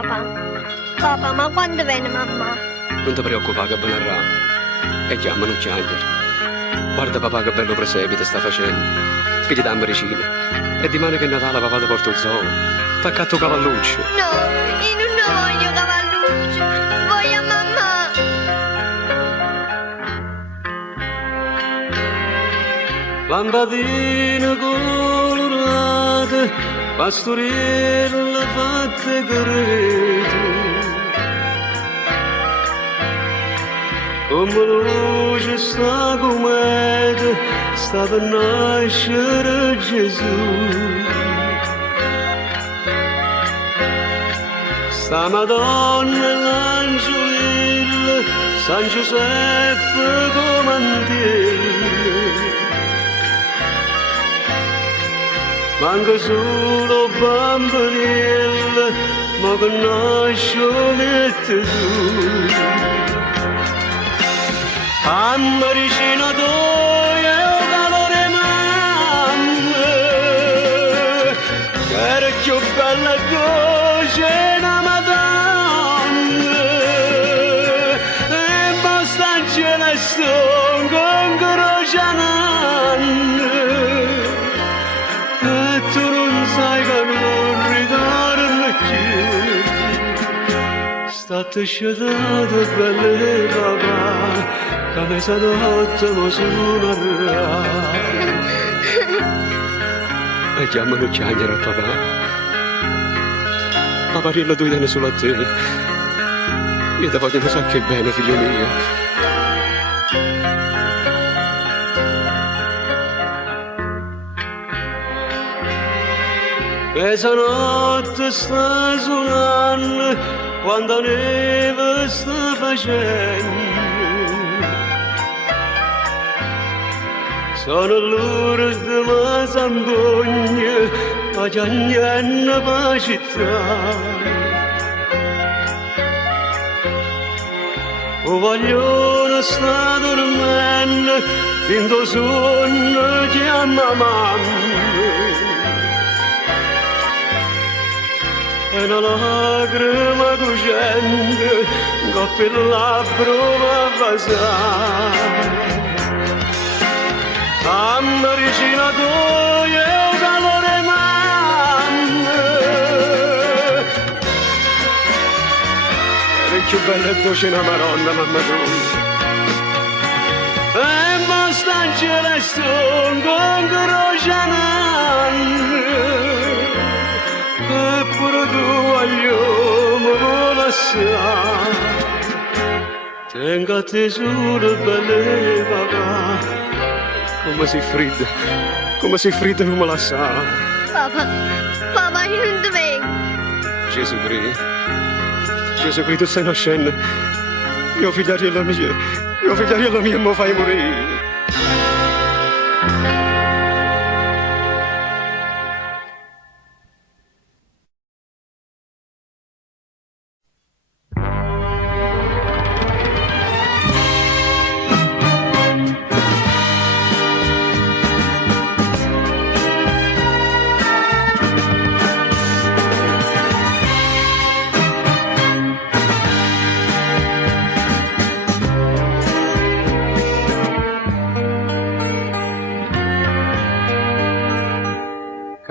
Papà, ma quando viene mamma? Non ti preoccupare che verrà. E chiama, non chiamare. Guarda papà che bello presepite sta facendo. Che gli dà medicina. E dimane che Natale papà ti porta il zoo. T'accatto cavalluccio. No, io non voglio cavalluccio. Voglio mamma. Lampadine colorate, pastorelle fatte grete. Come luce sta cometa, sta per nascere Gesù. Sta Madonna e l'Angelilla, San Giuseppe comandiere. Manca solo bambinella, ma che nasce tu. Amma vicino toia e o calore mamma, che era più bella dolce una Madonna, e basta celeste con croce nanna, e tu non sai che non ritorno più, state scetate belle papà, che mezzanotte mi suonerà. E chiamano chiagnere a papà. Paparilla tu vieni solo a te. Io ti voglio sapere che bene, figlio mio. Mezzanotte sta suonando, quando neve sta facendo. Sono l'urdo ma s'angogna, ma già niente per città. O vogliono sta dormendo, in tuo sonno chiama mamma. E una lacrima cucente, coppa il labbro va basare. Amma vicino toia e o calore mamma, è più bella e dolce una Madonna, mamma tua. E basta in celeste con croce nanna, eppure tu voglio mi vuole assai. Tenga a tesoro belle papà, come sei fredda non me la sa. Papà, io non ti vengo. Gesù Cristo, tu sei innocente. Mio figliarello mio mi fai morire.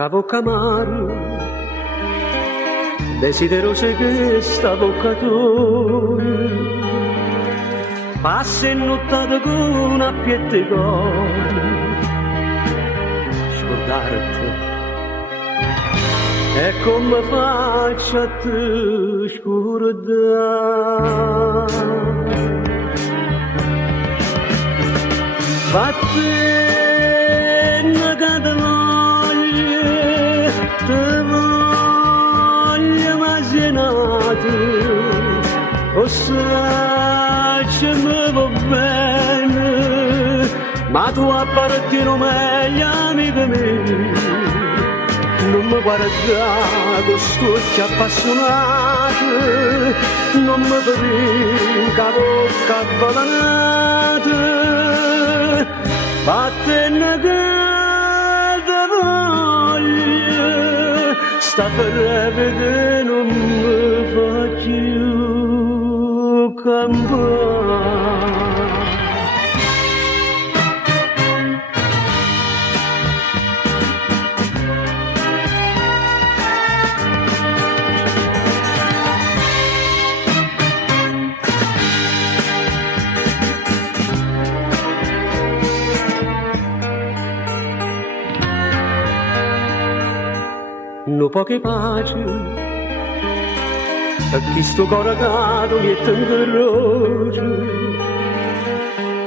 Bocca amaro, desiderosa che sta bocca tua, passa innottata con una piette cuore, scordarti, e come faccio a te scordare. Vattene che te voglio mazzinato, o sai che mi va bene, ma tu appartieni meglio amico mio. Non mi guarda con scocchi appassionati, non mi vedi la bocca avvelenata, vattene che te voglio, sta per vedere non mi fa faccio campare. No poche pace a chi sto coracato mi è croce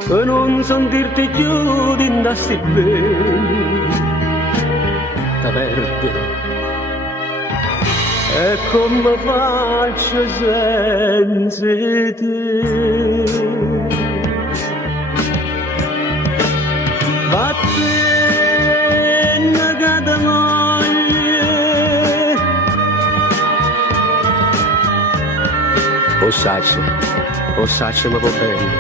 che non sentirti più di andassi bene da perdere e come faccio senza te vattene che ti o sacce ma va bene,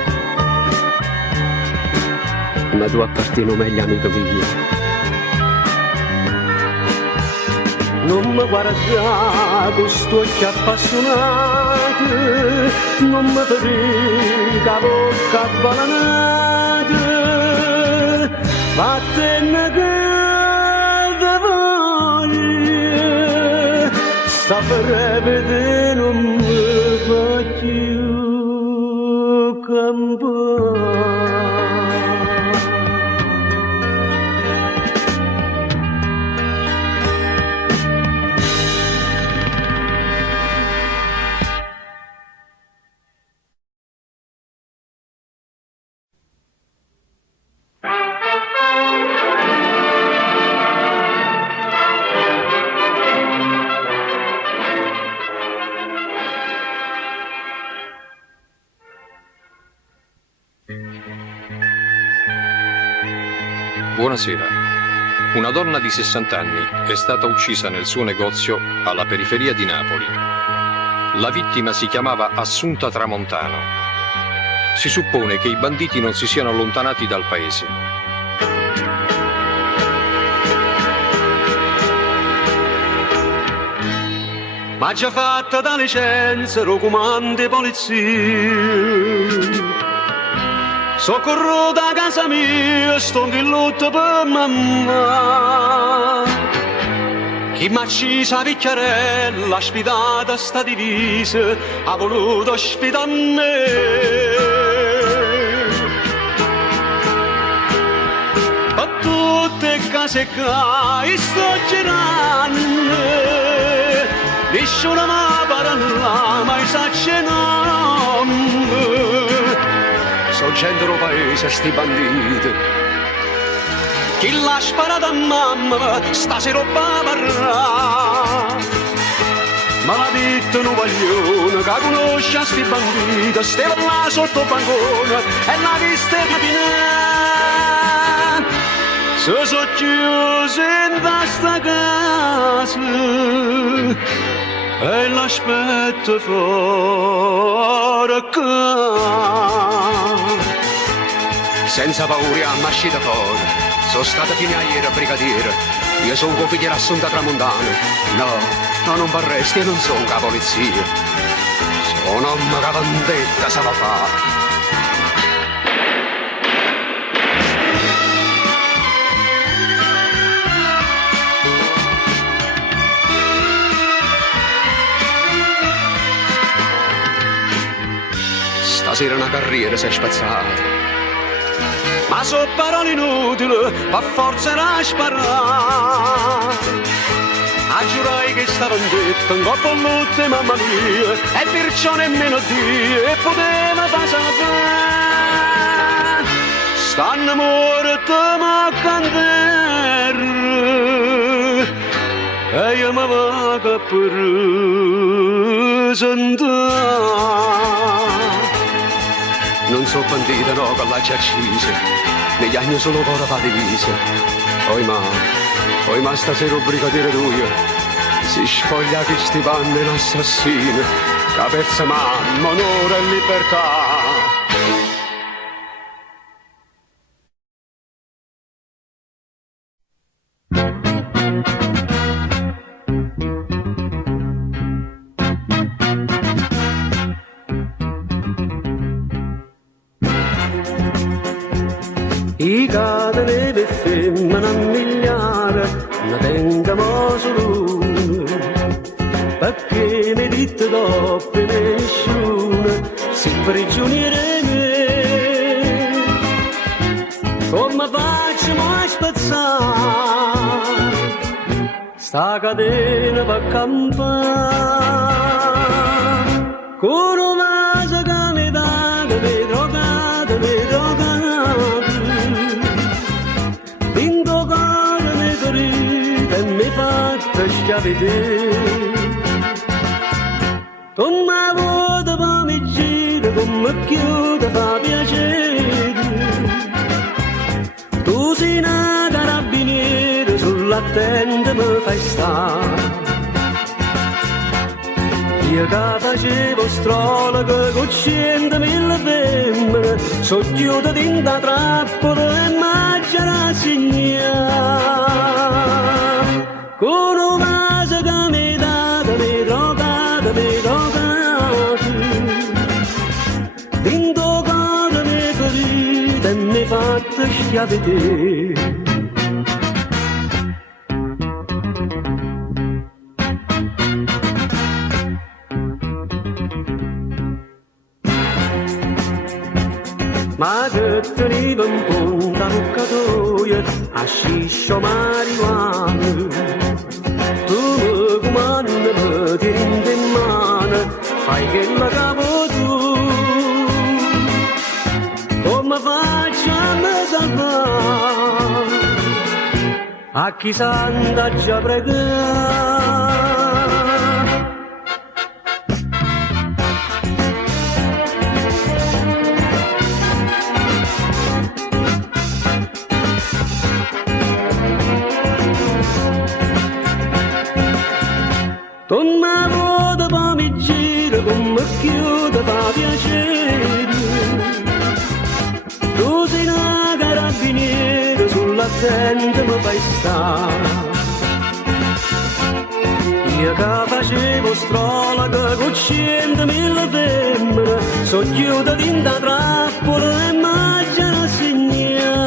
ma tu appartieni meglio amico mio. Non mi guarda con sto occhi appassionati, non mi frega bocca balanata, vattene che ti voglio, sta per non mi faccio campare. Buonasera. Una donna di 60 anni è stata uccisa nel suo negozio alla periferia di Napoli. La vittima si chiamava Assunta Tramontano. Si suppone che i banditi non si siano allontanati dal paese. Ma già fatta da licenza, lo comando polizia. Soccorro da casa mia, sto in lutto per mamma. Chi m'ha accisa la picchiarella, sfidata sta divisa, ha voluto sfidare me. Per tutte le case che sto girando, nessuno mi parla, mai sa c'è nome. Sono gente del paese, sti banditi. Chi l'ha sparato a mamma, stasera va a parlare. Ma l'ha detto un paglione che conosce sti banditi, stava là sotto il bancone e l'ha vista camminare. Se sono chiusi in questa casa e l'aspetto fuori qua. Senza paura a mascita fuori, sono stata fino a ieri brigadiere, io sono un figlio Assunta Tramontano, no, non vorresti, io non sono la polizia, sono un uomo che vendetta sa la fare. Stasera una carriera si è spazzata, ma so parole inutili, ma forza da sparare. A giurai che stava detto, un coppo lutte mamma mia, e perciò nemmeno Dio, e poteva passare. Stanno morti ma canterra, e io mi vado a presentare. Non so bandita, no, con la accisa, negli anni sono ancora patisa. Poi ma stasera il brigadiere tuo si scoglia che sti panni un assassino, che ha perso mamma, onore e libertà. femmina a migliare, ne tengamo solo una. Perché mi dite dopo nessuno si prigioniere me. Come facciamo a spazzare sta catena per campare? Con un vaso che mi dà, che mi drogate, Dingo cuore mi ferite e mi fatta schiavità. Come vuoto poi mi gira, come chiude fa piacere. Tu sei una carabiniere, sull'attente mi fai stare. Io che facevo astrologo con 100.000 femmine, so chiuso in da trappola e mangiare segnare. Con un vaso che mi date, mi drogate, Dingo cuore mi ferite e mi fatta schiavità. Ma che teniva un punta ruccatoia a sciscio marijuana. Tu mi comandi, mi tieni in mano, fai che la capo tu. Come faccio a me salvare? A chi s'anda già pregare? Come vuoto poi mi gira, come chiude fa piacere. Tu sei una carabiniere, sull'attente mi fai stare. Io che facevo astrologo con 100.000 femmine, so chiusa in da trappola e mangiare a segnare.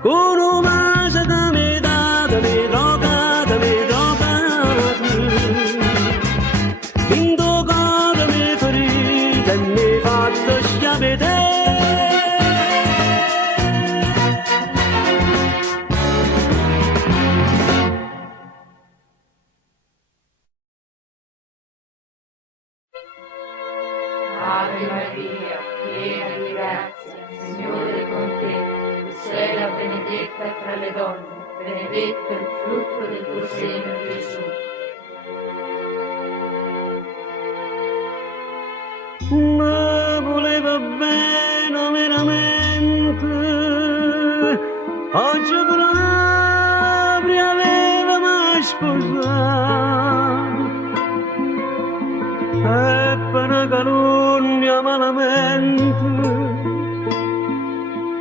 Con un vaso che mi date, mi drogate, Dingo cuore mi ferite e mi fatta schiavità. Ave Maria, piena di grazia, il Signore è con te. Tu sei la benedetta tra le donne, benedetto il frutto del tuo seno, Gesù. Ma voleva bene veramente, oggi proprio aveva mai sposato. E per una calunnia malamente,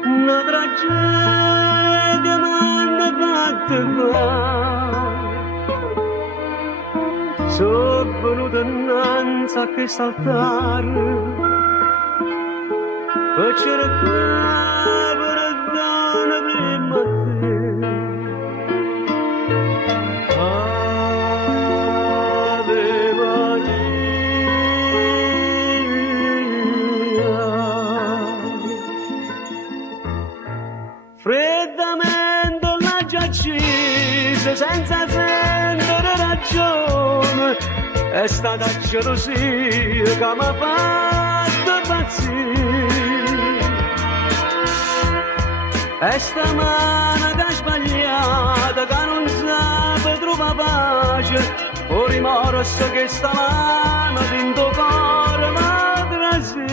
una tragedia m'hanno fatto fare. Sono venuto innanzi a questo altare per cercare per dare prima a te. Ave Maria. Freddamente l'ha già accesa senza sentire ragione. È stata gelosia che mi ha fatto impazzire. E sta mano che ha sbagliato, che non sa trovare pace, o rimorso che sta mano dentro cuore mi trasì.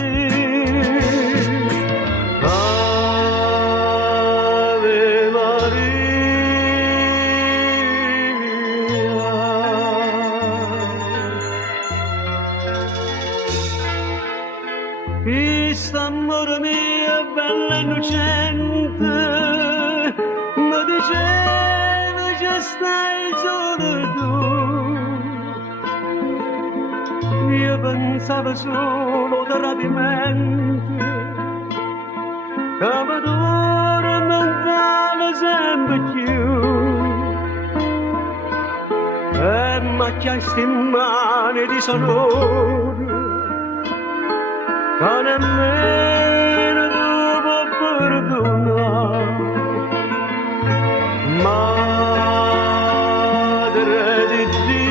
Ave Maria. Questo amore mio è bello e innocente, mi diceva che stai solo tu. Io pensavo solo di rapimento, come d'ora non vale sempre più. E macchia in mani di sonore, che nemmeno tu puoi perdonare. Madre di Dio.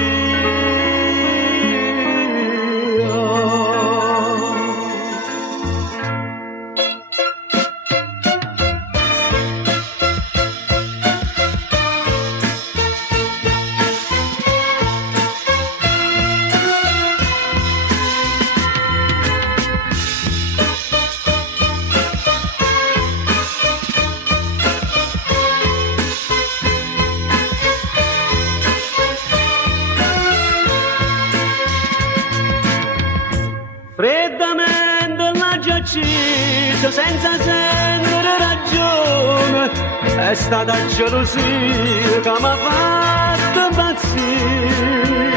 Freddamente la giacita senza sentire ragione, è stata gelosia che mi ha fatto impazzire.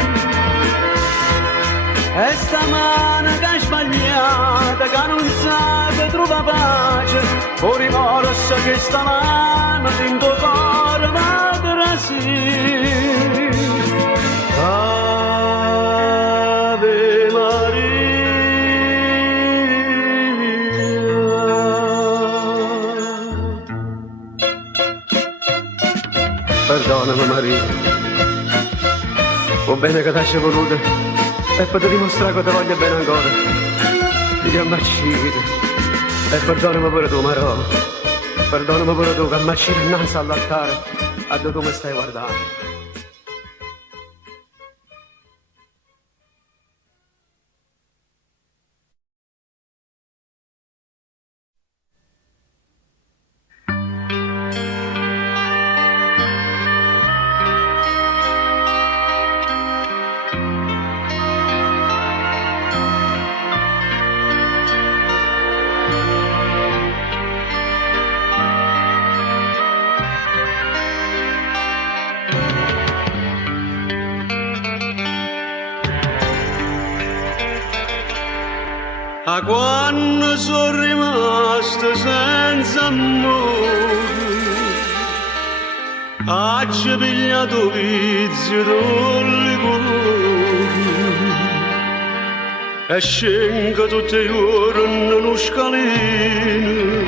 E sta mano che è sbagliata, che non sa che trova pace, o rimorso che sta mano in tuo cuore va a trasire. Ave Maria. Perdonami Maria, va bene che ti hai voluto e per dimostrare che ti voglio bene ancora, ti ammacciate e perdonami pure tu Marò, perdonami pure tu che ammacciate innanzi all'altare a dove tu mi stai guardando. A quando sono rimasto senza amore, oggi ho pigliato vizio del cuore e scendo tutti i giorni in uno scalino,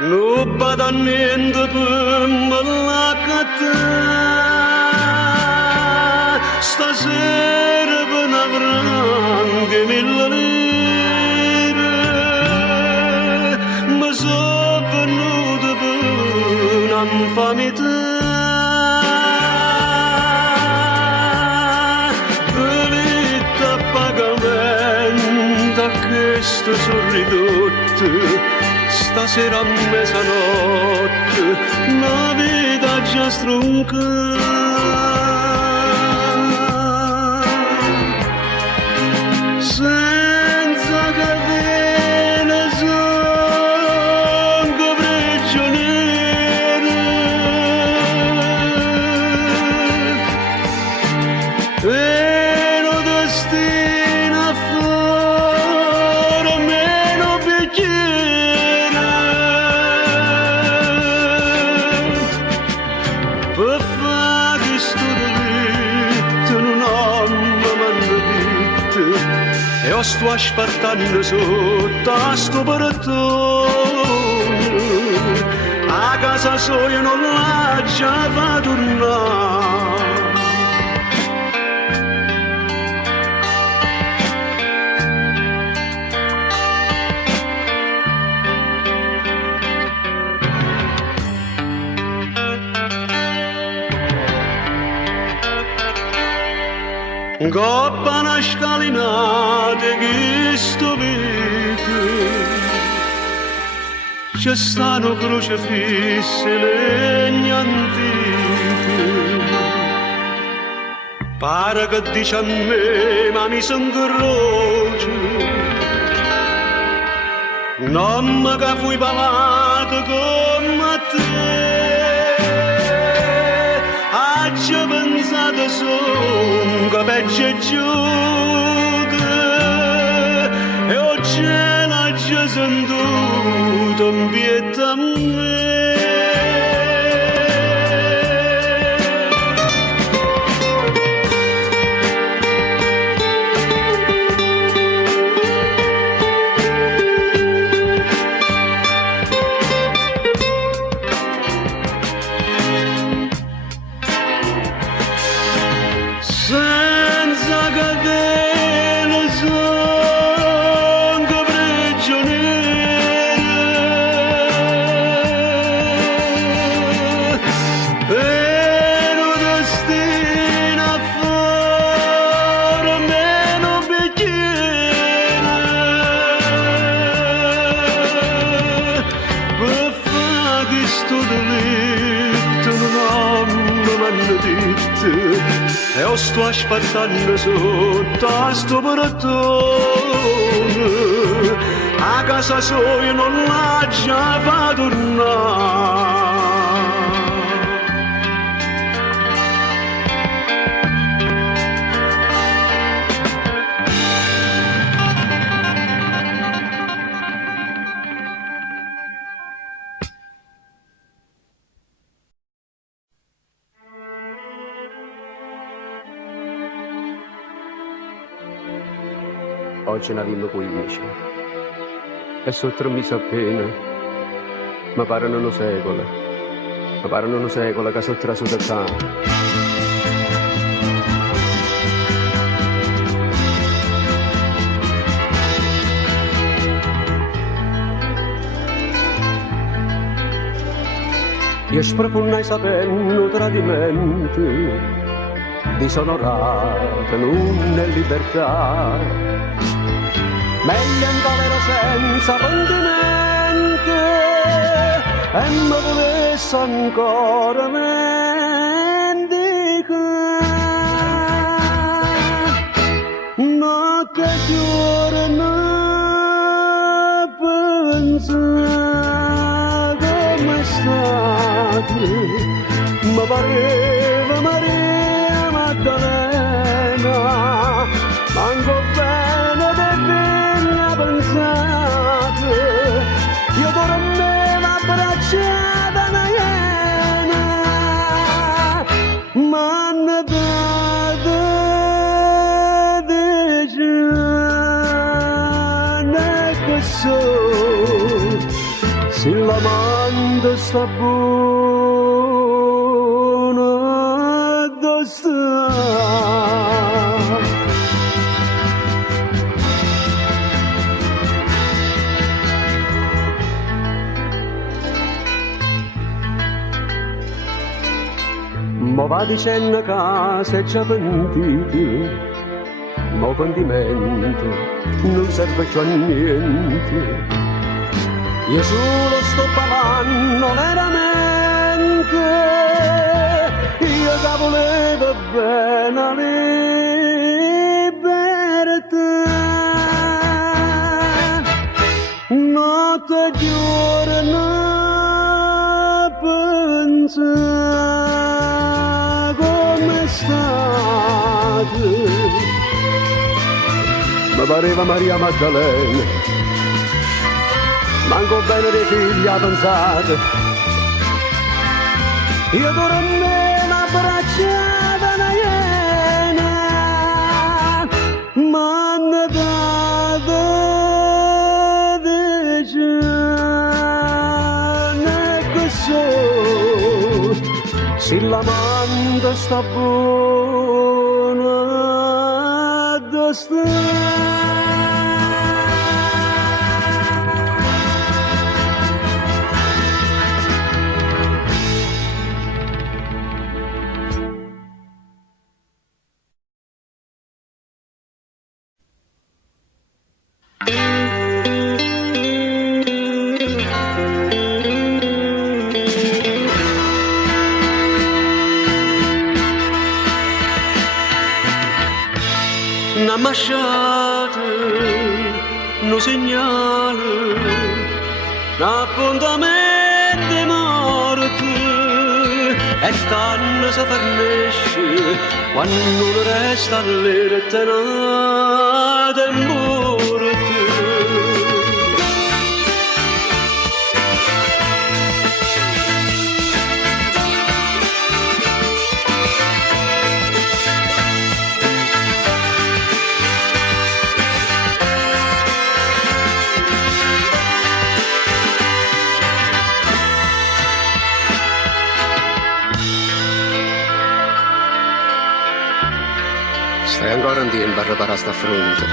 non vado a niente per me la cattà, stasera per una franca mille lire, ma sono venuto per un'infamità. Questo sono ridotto, stasera a mezzanotte, la vita già stronca. Senza catene sono prigioniero, vero destino a per fare questo delitto non ho mai detto e io sto aspettando sotto a sto portone a casa sua io non la già fa tornare. Coppa una scalinata che sto vita, c'è stanno crocefisse legni antiche, pare che dice a me ma mi son croce, non che fui pavato come te, ci pensato solo che peggio è giuto e oggi la già sentito in pietà a me. E io sto aspettando sotto a sto portone, a casa sua non l'ha già fatto tornare. Oggi ne abbiamo 15 e sono 3 mesi appena, mi parano un secolo che sono traso da tanto. Io sprofondai sapendo tradimento, disonorata, non è libertà. Meglio andare senza pentimento e mi volesse ancora mendicare. Notte e giorno pensavo come è stato, mi pareva Maria Maddalena, manco bene pensate, io dormevo abbracciata una iena, ma hanno dato decine che so, se l'amante sta buono, dove sta? Mo va dicendo che sei già pentito, mo pentimento non serve più a niente. Io solo sto parlando veramente, io che volevo bene la libertà. Notte e giorno pensavo come stato, mi pareva Maria Maddalena, manco bene dei figli ha pensato, io dormevo abbracciata una iena, ma hanno dato decine che so, se l'amante sta buona, dove sta? Una masciata, un segnale, un appuntamento di morte, e stanno si fernisce quando non resta l'eternità e morte. Stai ancora in tempo a riparare sta fronte.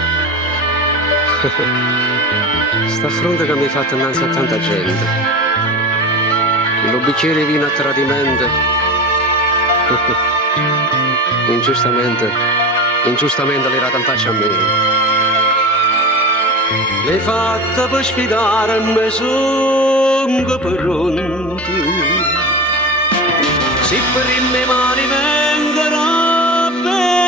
Sta fronte che mi hai fatto innanzi a tanta gente. Che lo bicchiere vino a tradimento. Ingiustamente l'era in faccia a me. L'hai fatta per sfidare me songo pronti. Se per le mie mani vengono a vedere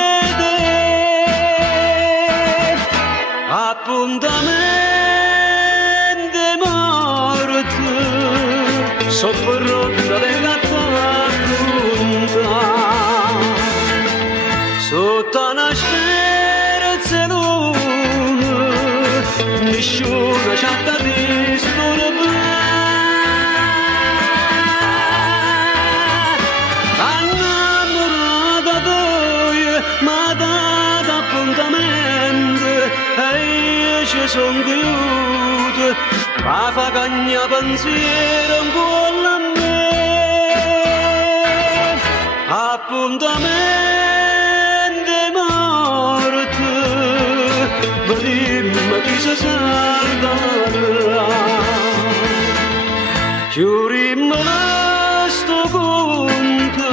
appuntamenti morti sotto rotta della punta sotto una scherza luna nessuno ci ha da disturbare. Ci son chiuso, a fa cagna pensiero ancora a me. Appuntamenti morti, vediamo chi si salverà. Giurimmo sto conto,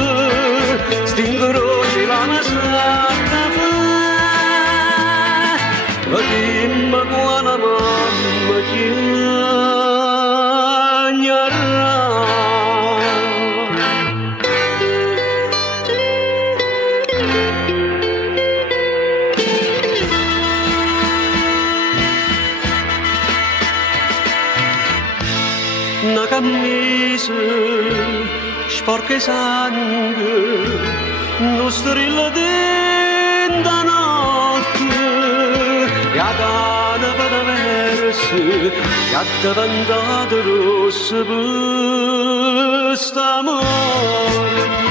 stingeroci la masacra fa. Vediamo buona mamma chiagnerà. Una camisa sporca di sangue, non strillo dentro notte. La cana per versi, ha diventato rossa per sta morte.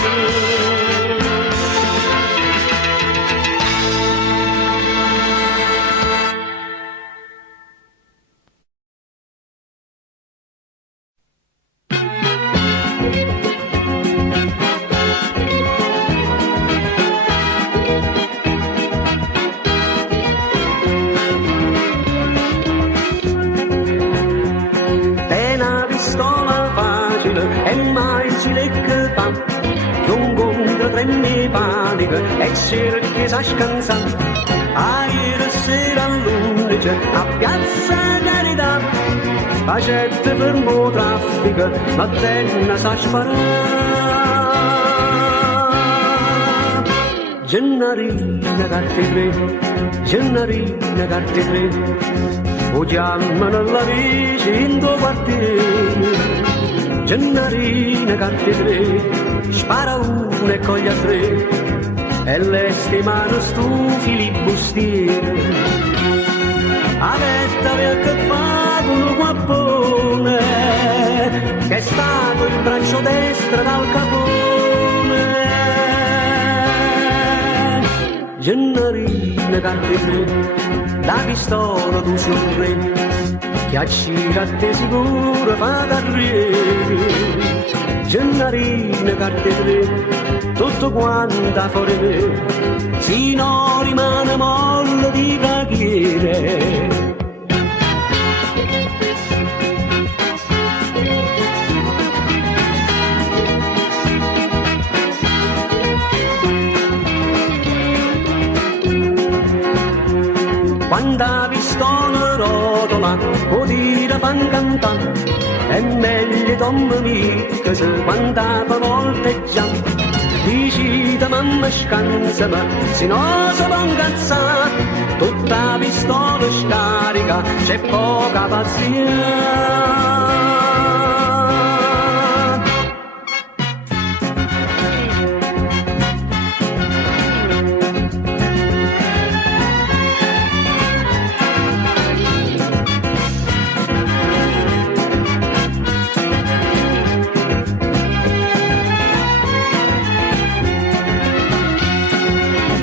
E cerchi sa scansare a ieri sera all'11 a Piazza Carità facette per mo traffico ma tenna sa sparare. Gennarina carte tre o chiamano la vicino quartiere. Gennarina carte tre spara una e coglie a tre e le stimano stu filibustiere. Avetta per che fa con un guappone che è stato il braccio destro dal capone. Gennarina carte la pistola tu sul re che accira a te sicuro fa carriere. Gennarina carte tutto quanta fuori me, si non rimane molle di preghiere. Quando la pistola rotola, può dire fan cantare, è meglio Tommy Mix quando fa volteggiare. Dici da mamma scansa ma se no si può incazzare, tutta pistola scarica c'è poca pazienza.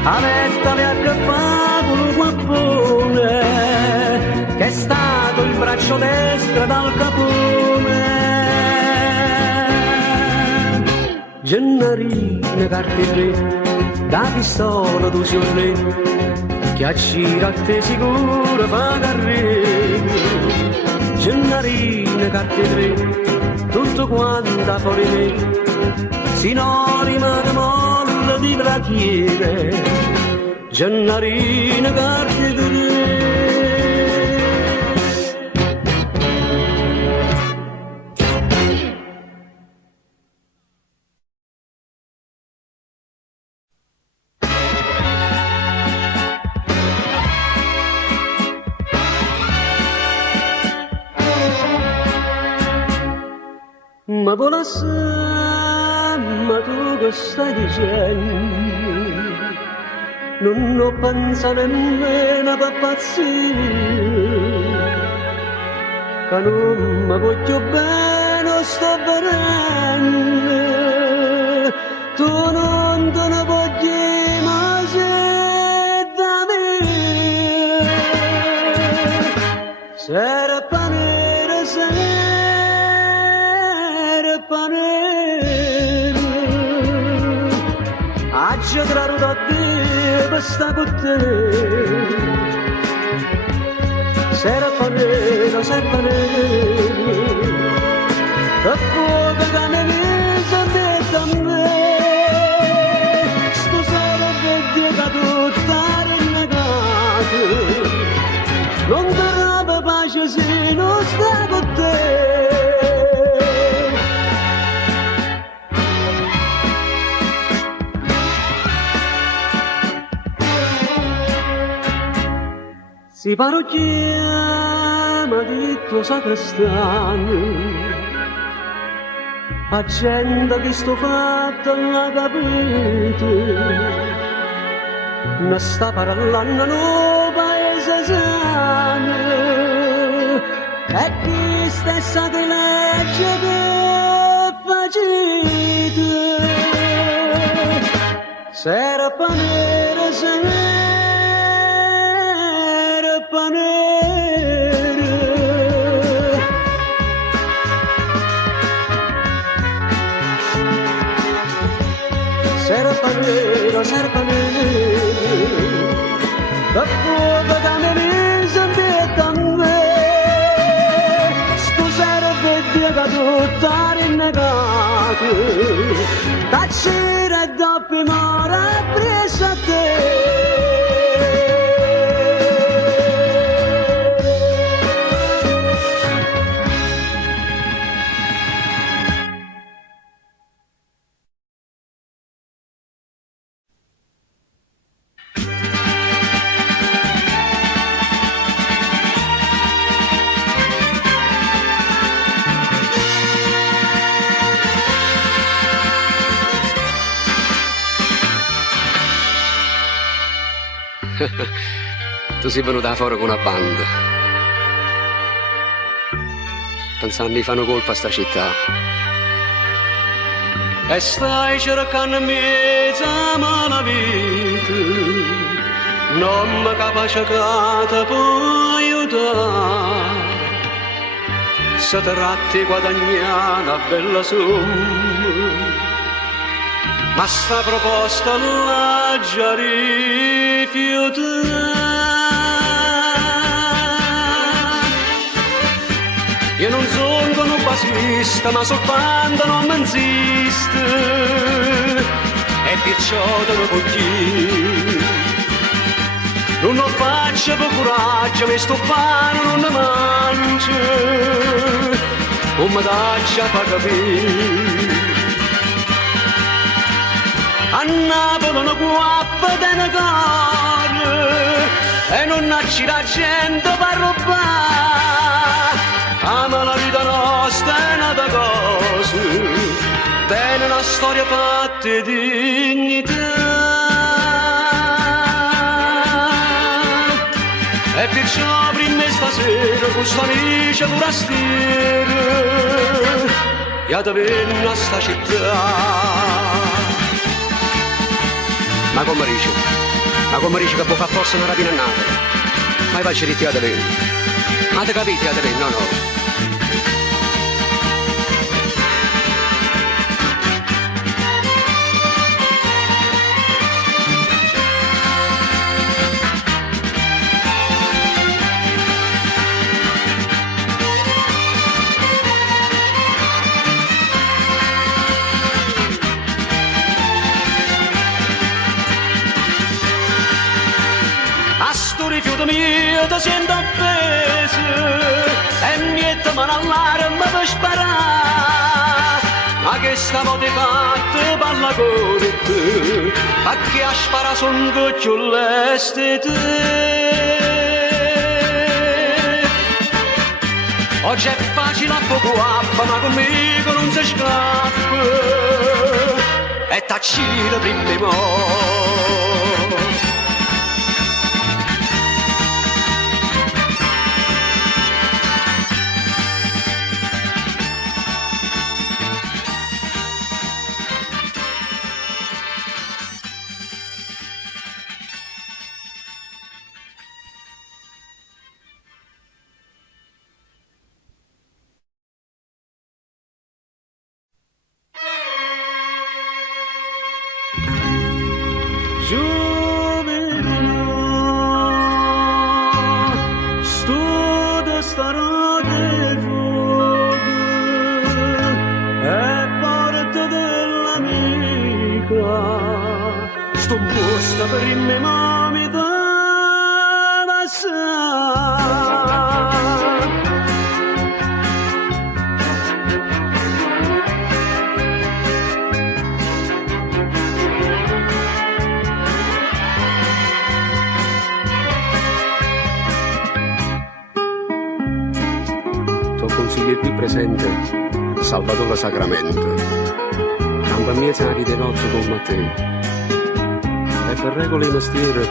Avettami a che fa con un guappone che è stato il braccio destro dal capone. Gennarina cartelle, da pistola tu si lì, che a te sicuro fa carriera. Gennarina cartelle, tutto quanto fuori me, sinonima di molla di brachiere. Gennarina cartelle. Ma volesse, ma tu che stai dicendo? Non ho pensato nemmeno per pazzire, che non mi voglio bene, sto venendo. Tu non te ne voglio mai da me. Sera panera, Aggia traru da te per sta con te. Sera panera, che fuoco che ne viso detto a me. Sto sera vedi che tutta rinnegata, non trovo pace se non sta con te. Si parrucchiama di tuo sacrestano, a gente che sto fatta la capite, ne sta parlando no paese sano, e chi stessa che legge che facite, sera panera sera. Serpanere, che fuoco che mi mise detto a me. Sto sera vedi che tutta rinnegata, tacere e doppio mora preso a te. Tu sei venuta fuori con una banda, pensando fanno colpa a sta città, e stai cercando mezza mala vita, non mi capace che ti può aiutare. Se tratti guadagnare una bella somma, ma sta proposta la già rifiuta. Io non sono un basista, ma soltanto non mi insiste, e perciò te lo voglio. Non ho faccia per coraggio, mi sto pane non ne mangio, non mi daccia fa capire. A Napoli una guappa da negare, e non nasce la gente per rubare. Ama la vita nostra è una cosa, tiene una storia fatta di dignità. E perciò prima stasera questa amica forastiera, io ti vengo a sta città. Ma come dice che può far forse una rapina a Napoli? Ma faccio ritirare da venire. Ma ti capite a te? No. mio ti sento offeso e niente mano all'arma per sparare. Ma che stavo di fatto parla con te, a chi ha sparato un cuccioleste te. Oggi è facile a poco acqua, ma conmigo non si scappa e taccino prima di mo'. Studo starò del fuoco e porto dell'amica, sto busta per il mio mami da Consiglio qui presente Salvatore Sacramento, campa miezza di notte con te e per regole di mestiere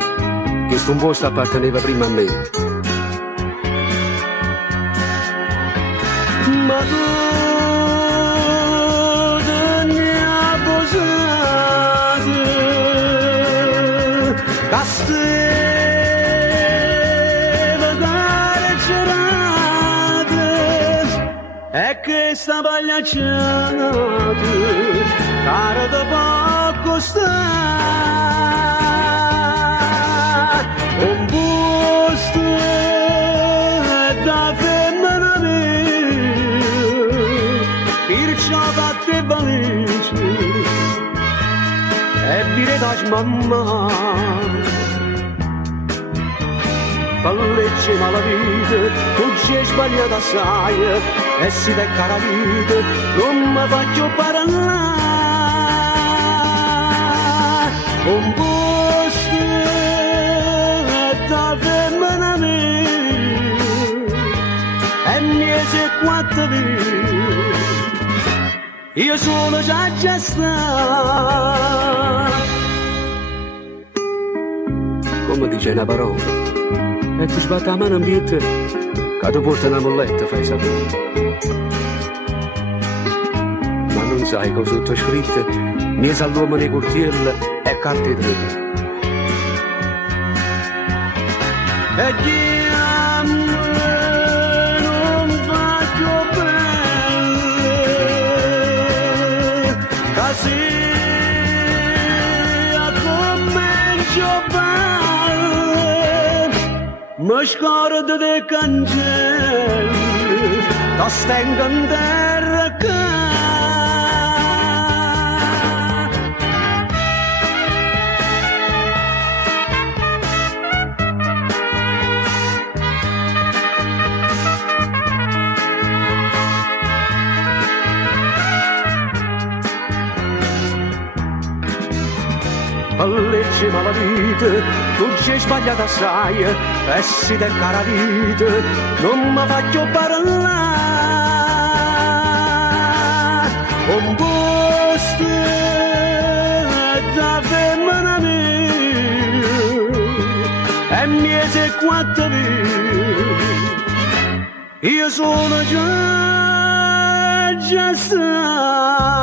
che sto posto apparteneva prima a me. Ma tu te ne hai posate e che sta pagliacciata, cara da poco sta, un busto da femmina mia, perciò fatte valigie e dire da mamma. Palleggi la vita, tu ci hai sbagliato assai e si becca la vita, non mi faccio parlare. Un posto da femmina mia e mese quattro via, io sono già sta. Come dice una parola, e ti sbatte la mano in piede che ti porta una molletta, fai sapere. Ma non sai cosa sotto scritto, né all'uomo nei cortielli e carte dritte. E chi non faccio bene, così commencio bene, mi scordo dei cancelli, che stengo in terra che legge ma la vita, tu ci hai sbagliato assai, e si te cara vita, non mi faccio parlare. Un posto da femmina mia, e mese quattro via, io sono già sta.